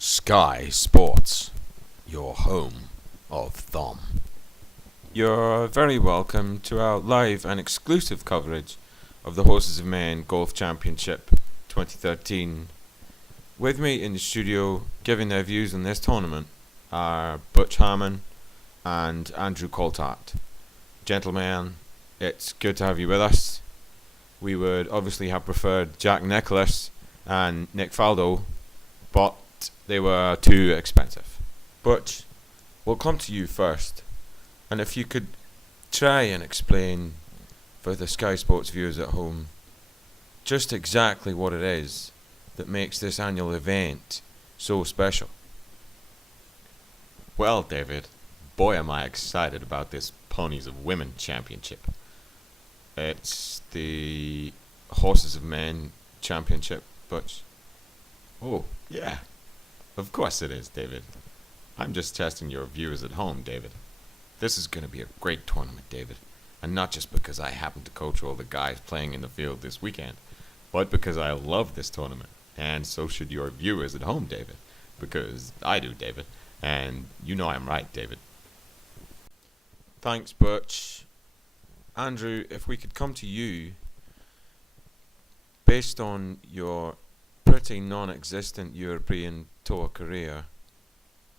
Sky Sports, your home of Thom. You're very welcome to our live and exclusive coverage of the Horses of Maine Golf Championship 2013. With me in the studio giving their views on this tournament are Butch Harmon and Andrew Coltart. Gentlemen, it's good to have you with us. We would obviously have preferred Jack Nicklaus and Nick Faldo, but they were too expensive. Butch, we'll come to you first. And if you could try and explain for the Sky Sports viewers at home just exactly what it is that makes this annual event so special. Well, David, boy am I excited about this Ponies of Women Championship. It's the Horses of Men Championship, Butch. Oh, yeah. Of course it is, David. I'm just testing your viewers at home, David. This is going to be a great tournament, David. And not just because I happen to coach all the guys playing in the field this weekend, but because I love this tournament. And so should your viewers at home, David. Because I do, David. And you know I'm right, David. Thanks, Butch. Andrew, if we could come to you, based on your pretty non-existent European Tour career,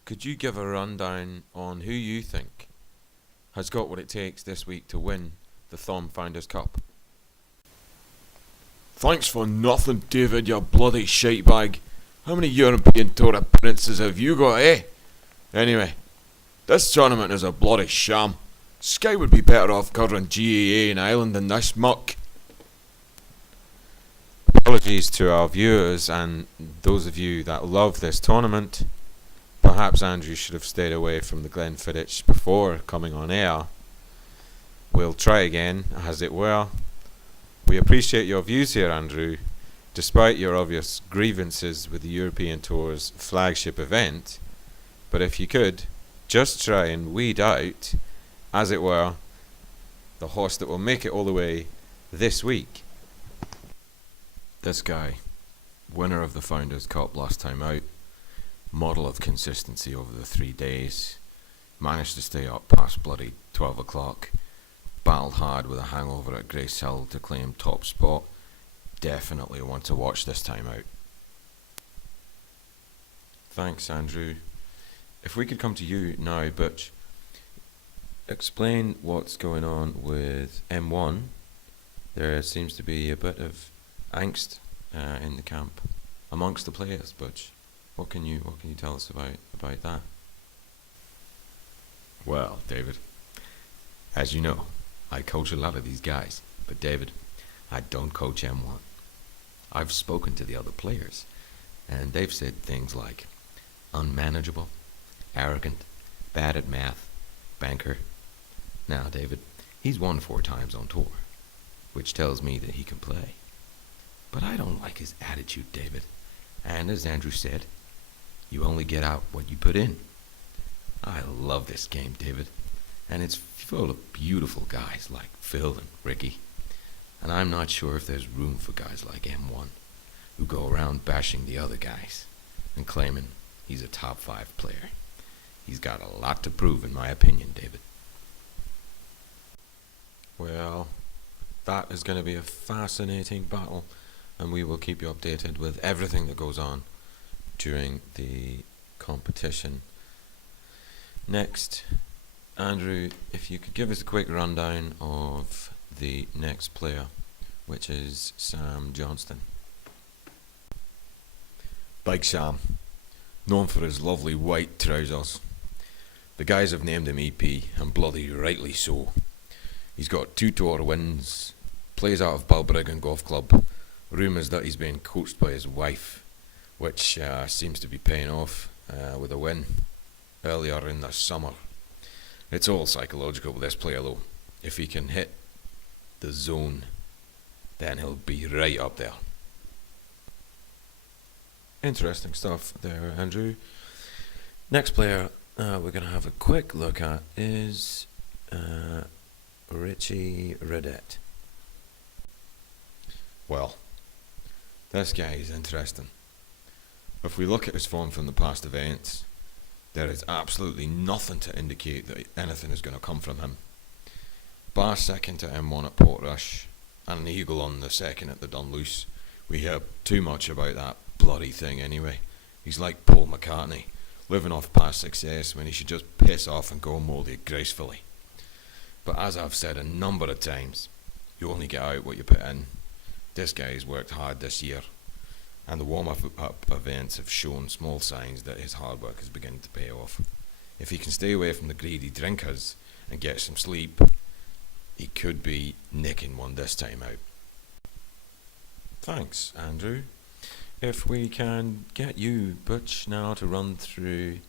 could you give a rundown on who you think has got what it takes this week to win the Thom Founders Cup? Thanks for nothing, David, you bloody shitebag. How many European Tour appearances have you got, eh? Anyway, this tournament is a bloody sham. Sky would be better off covering GAA in Ireland than this muck. Apologies to our viewers and those of you that love this tournament. Perhaps Andrew should have stayed away from the Glenfiddich before coming on air. We'll try again, as it were. We appreciate your views here, Andrew, despite your obvious grievances with the European Tour's flagship event. But if you could, just try and weed out, as it were, the horse that will make it all the way this week. This guy, winner of the Founders Cup last time out, model of consistency over the 3 days, managed to stay up past bloody 12 o'clock, battled hard with a hangover at Grace Hill to claim top spot. Definitely one to watch this time out. Thanks, Andrew. If we could come to you now, Butch, explain what's going on with M1. There seems to be a bit of angst in the camp amongst the players, Butch. What can you tell us about that? Well, David, as you know, I coach a lot of these guys, but David, I don't coach M1. I've spoken to the other players, and they've said things like unmanageable, arrogant, bad at math, banker. Now, David, he's won 4 times on tour, which tells me that he can play. But I don't like his attitude, David. And as Andrew said, you only get out what you put in. I love this game, David, and it's full of beautiful guys like Phil and Ricky. And I'm not sure if there's room for guys like M1, who go around bashing the other guys and claiming he's a top 5 player. He's got a lot to prove, in my opinion, David. Well, that is going to be a fascinating battle, and we will keep you updated with everything that goes on during the competition. Next, Andrew, if you could give us a quick rundown of the next player, which is Sam Johnston. Big Sam, known for his lovely white trousers. The guys have named him EP, and bloody rightly so. He's got 2 tour wins, plays out of Balbriggan Golf Club. Rumours that he's being coached by his wife, which seems to be paying off with a win earlier in the summer. It's all psychological with this player though. If he can hit the zone, then he'll be right up there. Interesting stuff there, Andrew. Next player we're going to have a quick look at is Richie Redette. Well, this guy is interesting. If we look at his form from the past events, there is absolutely nothing to indicate that anything is going to come from him. Bar second to M1 at Portrush, and an eagle on the second at the Dunluce, we hear too much about that bloody thing anyway. He's like Paul McCartney, living off past success when he should just piss off and go mouldy gracefully. But as I've said a number of times, you only get out what you put in. This guy's worked hard this year, and the warm-up events have shown small signs that his hard work is beginning to pay off. If he can stay away from the greedy drinkers and get some sleep, he could be nicking one this time out. Thanks, Andrew. If we can get you, Butch, now to run through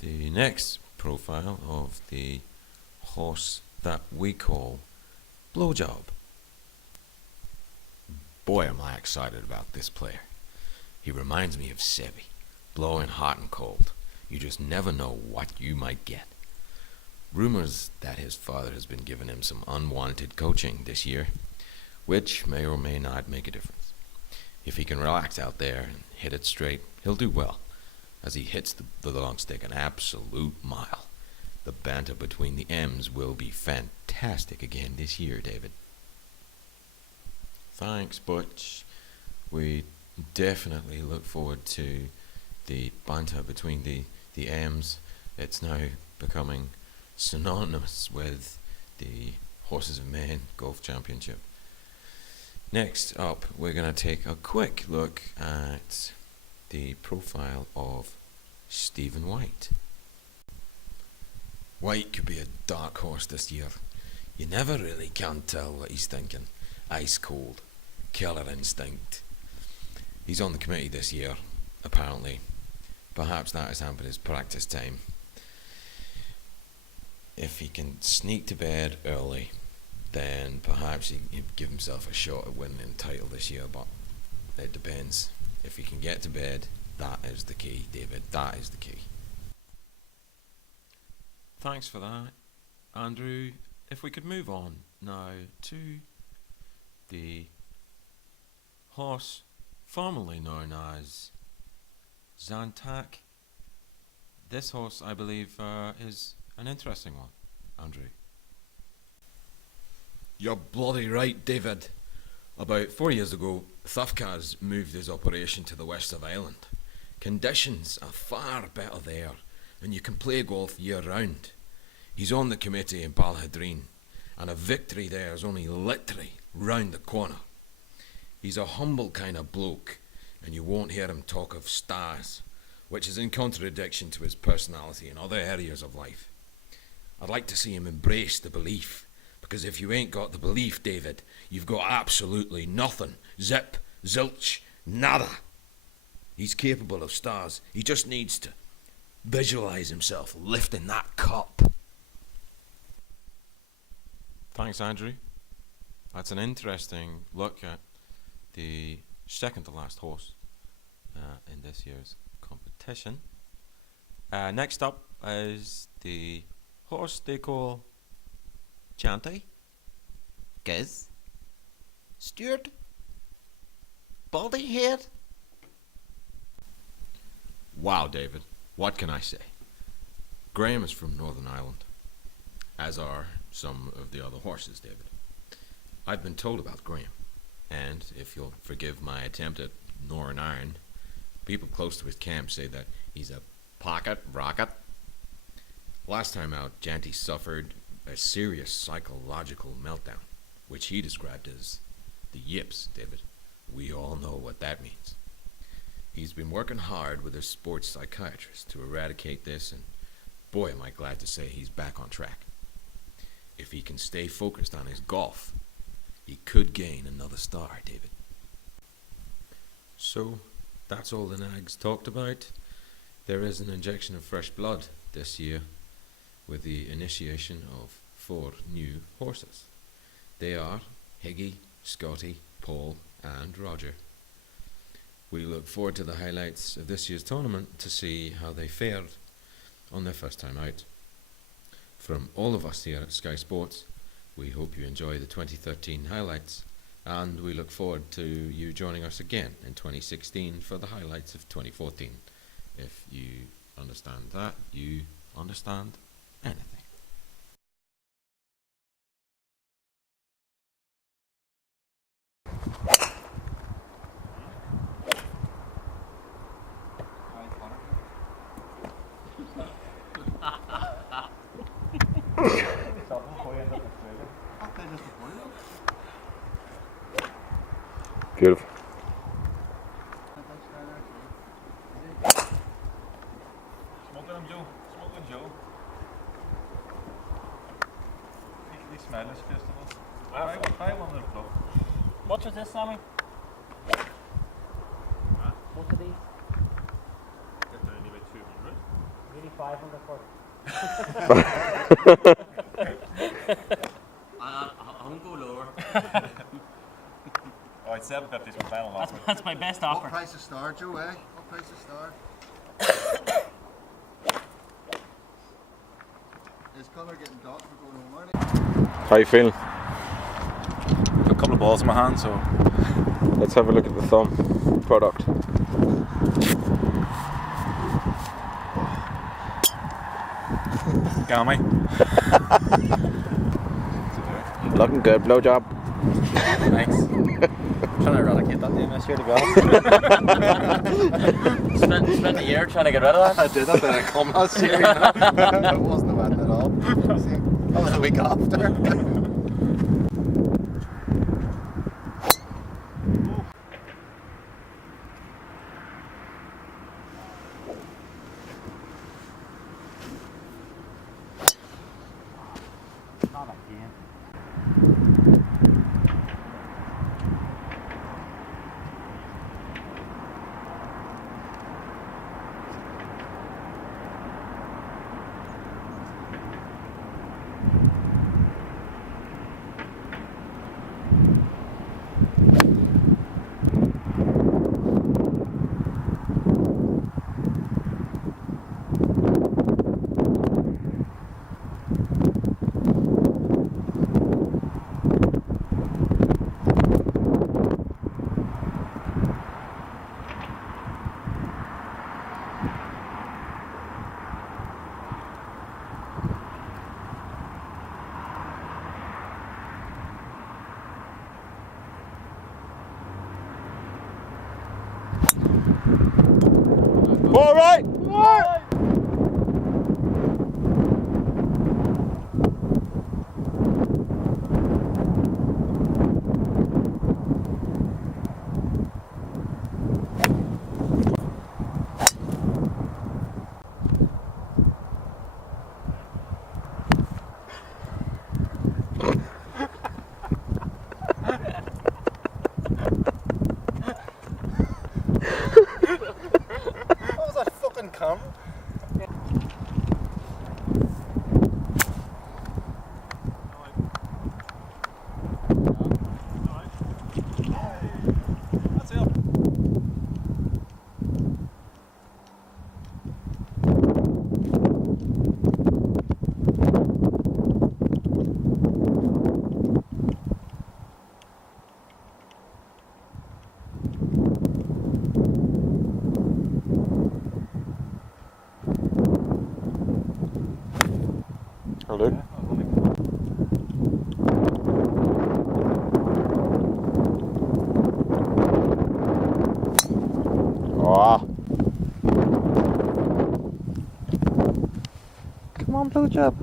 the next profile of the horse that we call Blowjob. Boy, am I excited about this player. He reminds me of Sebi, blowing hot and cold. You just never know what you might get. Rumours that his father has been giving him some unwanted coaching this year, which may or may not make a difference. If he can relax out there and hit it straight, he'll do well, as he hits the long stick an absolute mile. The banter between the M's will be fantastic again this year, David. Thanks, Butch. We definitely look forward to the banter between the M's. It's now becoming synonymous with the Horses of Maine Golf Championship. Next up, we're going to take a quick look at the profile of Stephen White. White could be a dark horse this year. You never really can tell what he's thinking. Ice cold, killer instinct. He's on the committee this year, apparently. Perhaps that has hampered his practice time. If he can sneak to bed early, then perhaps he can give himself a shot at winning the title this year, but it depends. If he can get to bed, that is the key, David. That is the key. Thanks for that, Andrew. If we could move on now to the horse formerly known as Zantac. This horse, I believe, is an interesting one, Andrew. You're bloody right, David. About 4 years ago, Thufkaz moved his operation to the west of Ireland. Conditions are far better there, and you can play golf year round. He's on the committee in Balhadreen, and a victory there is only literally round the corner. He's a humble kind of bloke, and you won't hear him talk of stars, which is in contradiction to his personality in other areas of life. I'd like to see him embrace the belief, because if you ain't got the belief, David, you've got absolutely nothing. Zip, zilch, nada. He's capable of stars. He just needs to visualize himself lifting that cup. Thanks, Andrew. That's an interesting look at the second to last horse in this year's competition. Next up is the horse they call Chanty, Giz, Stuart, Baldy Head. Wow, David, what can I say? Graham is from Northern Ireland, as are some of the other horses, David. I've been told about Graham, and if you'll forgive my attempt at Northern Iron, people close to his camp say that he's a pocket rocket. Last time out, Janty suffered a serious psychological meltdown, which he described as the yips, David. We all know what that means. He's been working hard with his sports psychiatrist to eradicate this, and boy, am I glad to say he's back on track. If he can stay focused on his golf, he could gain another star, David. So, that's all the nags talked about. There is an injection of fresh blood this year with the initiation of 4 new horses. They are Higgy, Scotty, Paul and Roger. We look forward to the highlights of this year's tournament to see how they fared on their first time out. From all of us here at Sky Sports, we hope you enjoy the 2013 highlights And we look forward to you joining us again in 2016 for the highlights of 2014. If you understand that, you understand anything. Beautiful. Smoking him, Joe. Smoking Joe. Weekly Smilers Festival. Buy one of the club. What was this, Sammy? What are these? They're only about 200. Really 500 for I won't go lower. Oh, it's 750 is my final offer. That's my best What offer. price to start, Joe, eh? What price to start? Is colour getting dark for going home, aren't it? How you feeling? A couple of balls in my hand, so Let's have a look at the Thom product. Gammy. Looking good, blowjob. Thanks. I'm trying to eradicate that name this year, to be honest. spent a year trying to get rid of that. I did, I bet I come last year, you know? It wasn't a wedding at all. That was a week after. Not again. All right. What was that fucking camera? That's it. Hello. Ah. Come on, blowjob.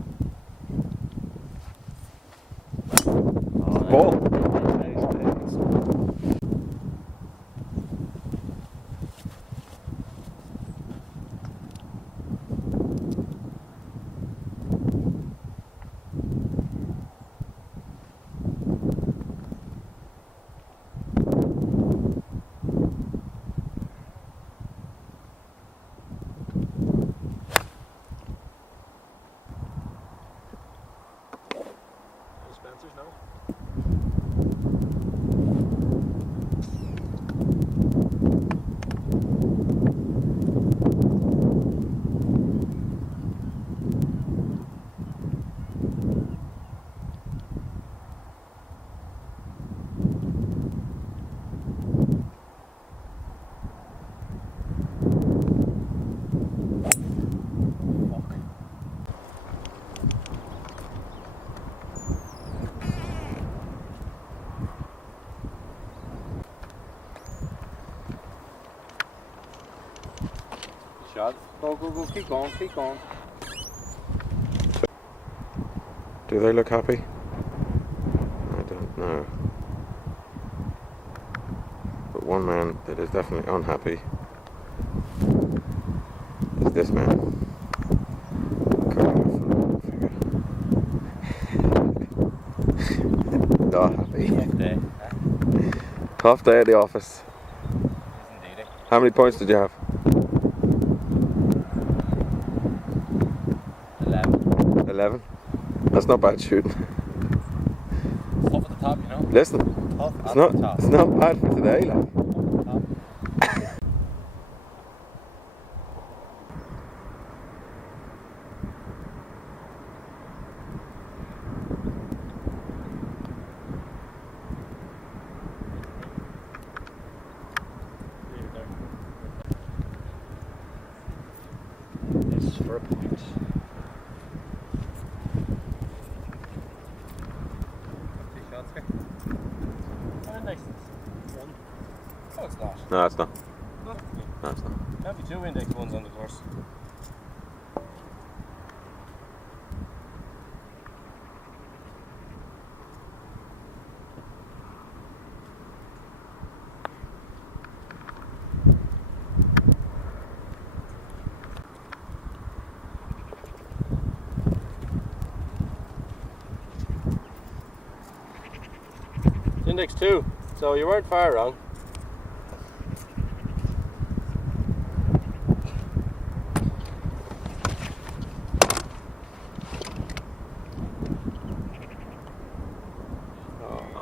Ball. Spencer's now. shot. Go, go, go. Keep going, keep going. Do they look happy? I don't know. But one man that is definitely unhappy is this man. Not happy. Day. Tough day at the office. Indeed. How many points did you have? 11. 11? That's not bad shooting. Top at the top, you know. Listen, Top it's at not, the top. it's not bad for today, like. This for a point. Oh, it's not. No, it's not. No. No, it's not. Maybe 2 index ones on the course. Index 2, so you weren't far wrong.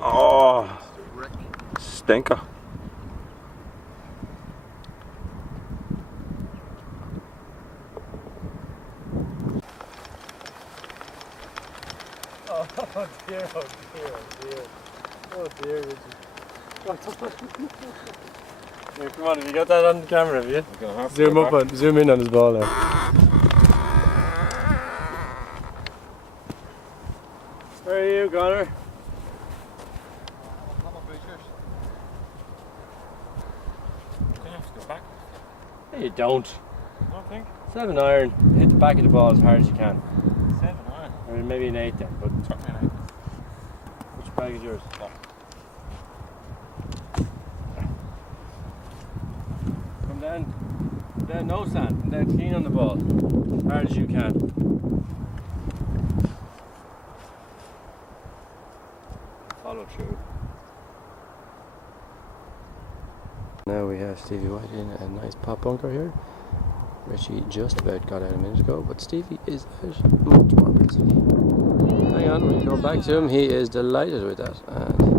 Oh, stinker. Oh dear, oh dear, oh dear. Oh dear, Richard. Yeah, come on, have you got that on the camera, have you? Zoom in on his ball there. Where are you, Connor? No, you don't. I don't think. 7 iron, hit the back of the ball as hard as you can. 7 iron. Or maybe an 8 then, but Took me an which bag is yours? Come down, no sand, come down clean on the ball, as hard as you can. Follow through. Now we have Stevie White in a nice pop bunker here. Richie just about got out a minute ago, but Stevie is out much more busily. Hang on, we'll go back to him. He is delighted with that. And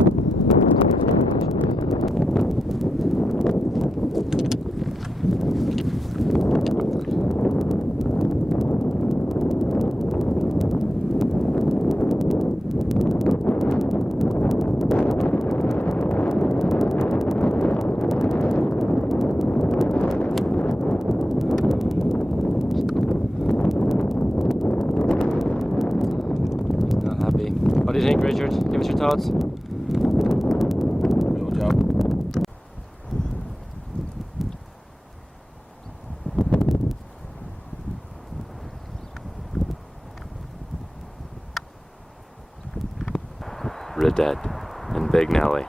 not happy. What do you think, Richard? Give us your thoughts. Good job. Dead and Big Nelly.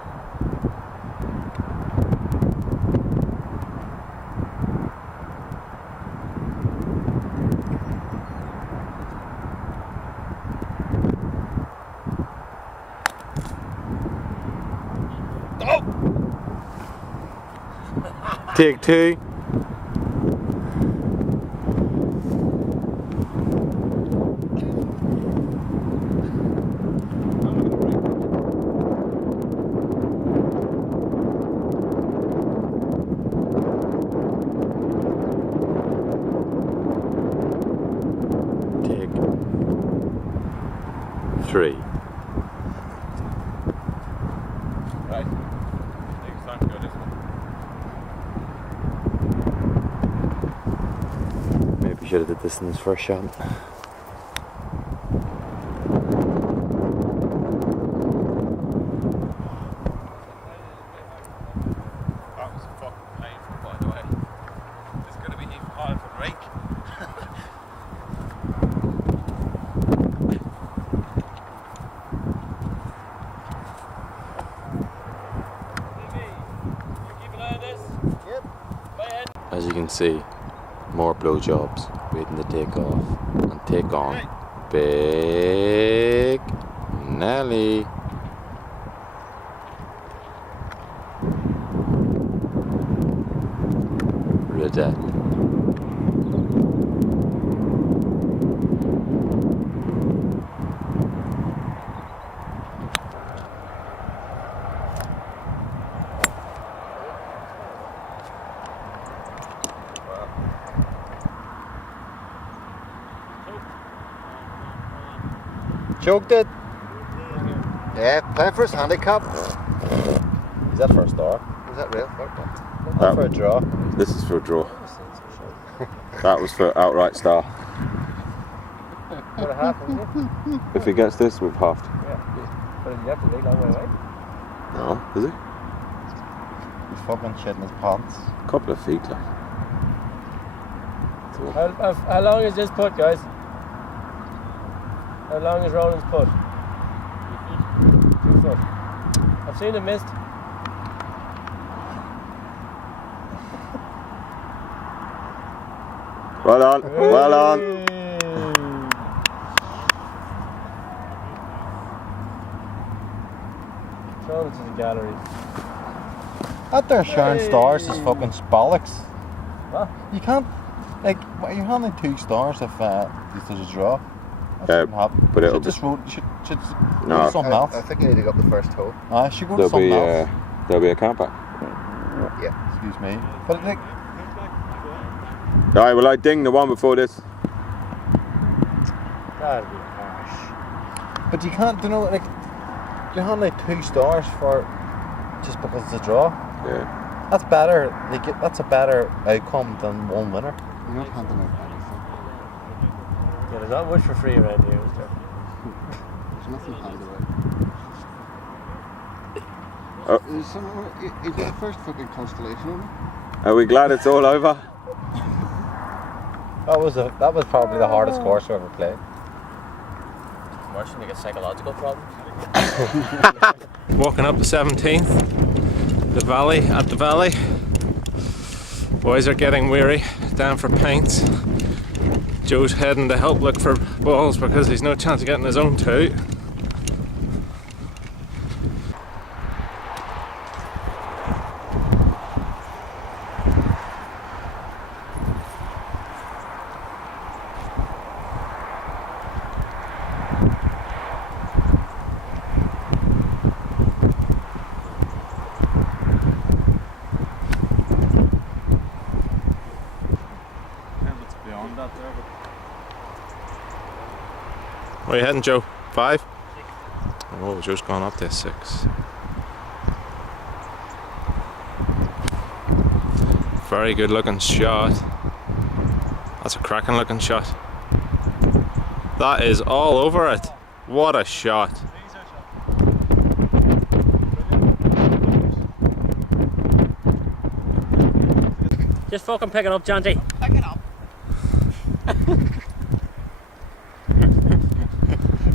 Take 2. Take 3. Right. I think it's time to go this one. Maybe we should have did this in his first shot. That was fucking painful, by the way. It's going to be even harder for the break. As you can see, more blowjobs waiting to take off and take on Big Nelly. Redette. Choked it. Yeah, playing for his handicap. Is that for a star? Is that real? Not for a draw. This is for a draw. That was for outright star. What a half, isn't it? If he gets this, we've halved. Yeah. But you have to take long way away. No, is he? He's fucking shitting his pants. A couple of feet, like. How long is this putt, guys? How long is Roland's putt? 2 foot. I've seen him missed. Well on, well on. Show them to the gallery. That there showing stars is fucking bollocks. What? You can't, like, you're handing 2 stars if there's a draw. That shouldn't happen. but You it'll should just roll, should No. go to something else. I think you need to go up the first hole. I should go to There'll be something else. there'll be a comeback. Excuse me. But like, Alright, well I ding the one before this. That'd be harsh. but you can't, you know, like, you're handing 2 stars for just because it's a draw. Yeah. That's better. Like, that's a better outcome than 1 winner. You're not handing out anything. Yeah, there's not much for free around here, is there? There's nothing handed out. Oh. Is that the first fucking constellation on it? Are we glad it's all over? That was probably the hardest course I ever played. Worse than you get psychological problems. Walking up the 17th, the valley, at the valley. Boys are getting weary, down for paints. Joe's heading to help look for balls because he's no chance of getting his own 2. Beyond that there, but Where are you heading, Joe? 5? Oh, Joe's gone up to 6. Very good looking shot. That's a cracking looking shot. That is all over it. What a shot. Just fucking pick it up, Janty. Pick it up.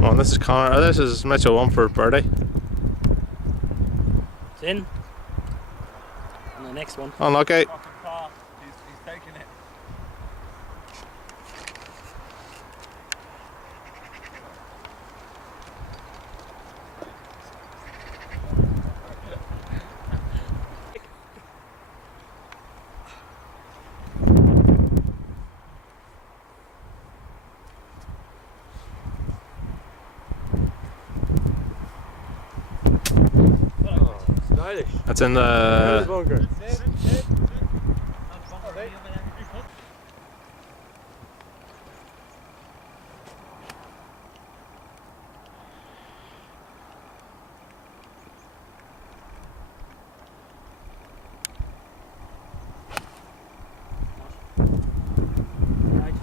Oh, and this is Connor. Oh, this is Mitchell 1 for birdie. It's in. And the next one. Unlucky. fucking pass. He's taking it. That's in the... bunker. Right.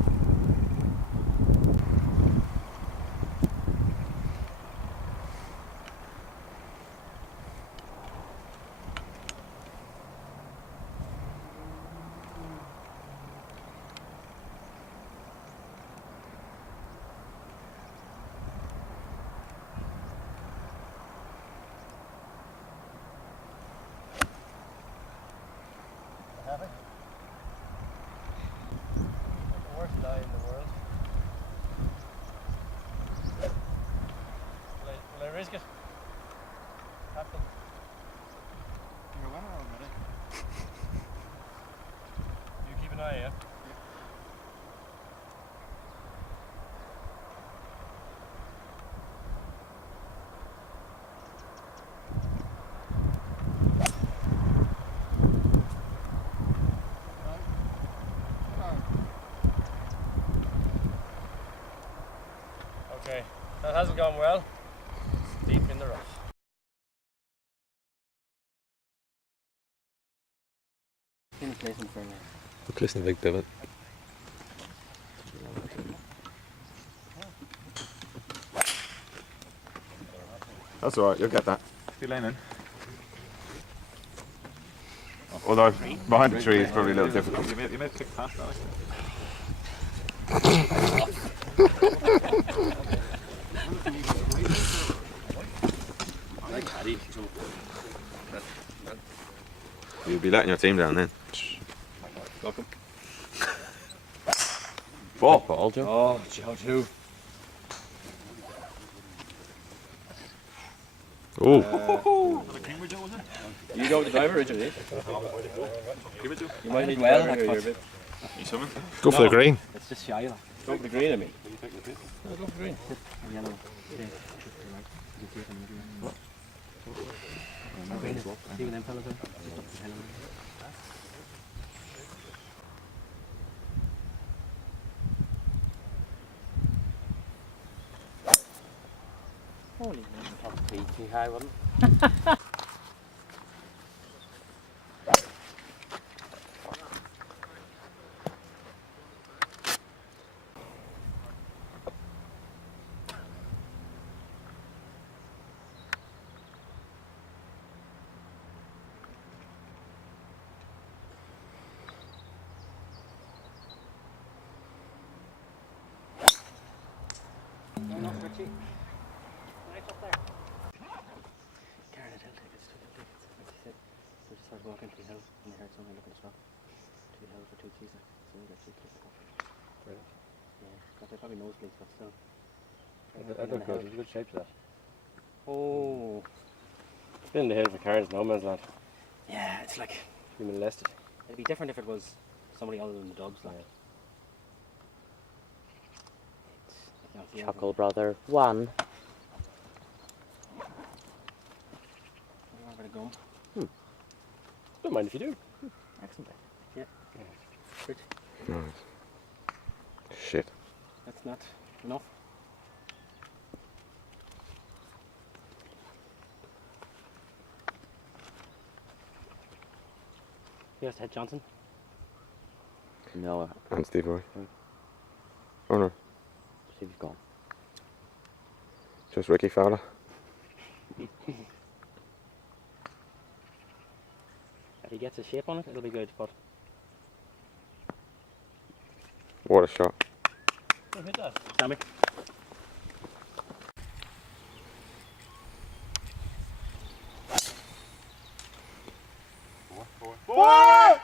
That hasn't gone well. It's deep in the rough. Listen, big pivot. That's alright, you'll get that. Be laying in. Although behind the tree is probably a little difficult. You made a quick pass, Alex. You'll be letting your team down then. Welcome. Ball, Joe. Oh, Joe, too. Oh. You go with the driver, Richard, eh? You might need well, driver here a bit. You swimming? Go for the green. It's just shy, like. Go for the green, I mean. Go for green. Yellow. See what them fellas are? Holy man, too high, wasn't it? No, no, Richie. Nice up there. Karen had hill tickets, 2 hill tickets. Like she said, so she started walking to the hill and they heard somebody looking to stop to the hill for 2 keys. Like, so we got 2 keys. Right. Yeah, but they probably nosebleeds, but still. I don't know, there's a good shape to that. Oh. Been in the hill for Karen's no man's land. Yeah, it's like. Been molested. It'd be different if it was somebody other than the dogs, like. Chuckle Brother 1. You want a bit of gum? Don't mind if you do. Excellent. Yeah. Good. Shit. That's not enough. Here's Ted Johnson. No, And Steve Roy. Oh no, Steve's gone. just Ricky Fowler. If he gets a shape on it, it'll be good, but. What a shot. Sammy. Four!